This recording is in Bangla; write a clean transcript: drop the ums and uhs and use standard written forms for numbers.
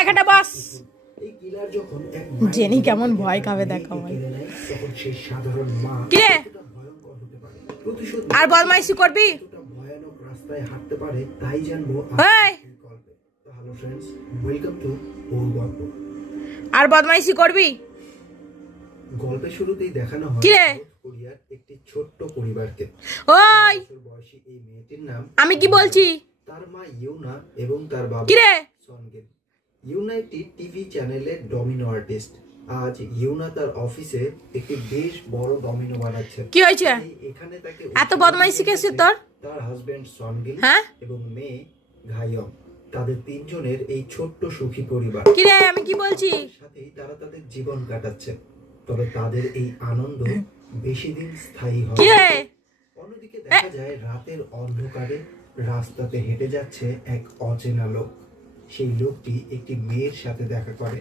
এখানে বস। জেনি কেমন ভয় খাবে দেখো ভাই। কিরে আর বদমাইশি করবি? রাস্তায় হাঁটতে পারে তাই জানবো। হ্যালো फ्रेंड्स, ওয়েলকাম টু ওর গল্প। আর বদমাইশি করবি? গল্পের শুরুতেই দেখানো হয় কোরিয়ার একটি ছোট্ট পরিবারকে। ওই বয়সী এই মেয়েটির নাম, আমি কি বলছি, তার মা ইউনা এবং তার বাবা সনগিন। ইউনা একটি টিভি চ্যানেলের ডমিনো আর্টিস্ট। আজ ইউনা তার অফিসে একটি বেশ বড় ডমিনো বানাচ্ছে। কি হয়েছে? এখানে তাকে এত বদমাইশি কেসে তোর? তার হাজবেন্ড সনগিন এবং মেয়ে ঘাইয়ং, তাদের তিনজনের এই ছোট্ট সুখী পরিবার। কি রে আমি কি বলছি? সাথেই তারা তাদের জীবন কাটাচ্ছে, তবে তাদের এই আনন্দ বেশি দিন স্থায়ী হয়। অন্যদিকে দেখা যায় রাতের অন্ধকারে রাস্তাতে হেঁটে যাচ্ছে এক অচেনা লোক। সেই লোকটি একটি মেয়ের সাথে দেখা করে।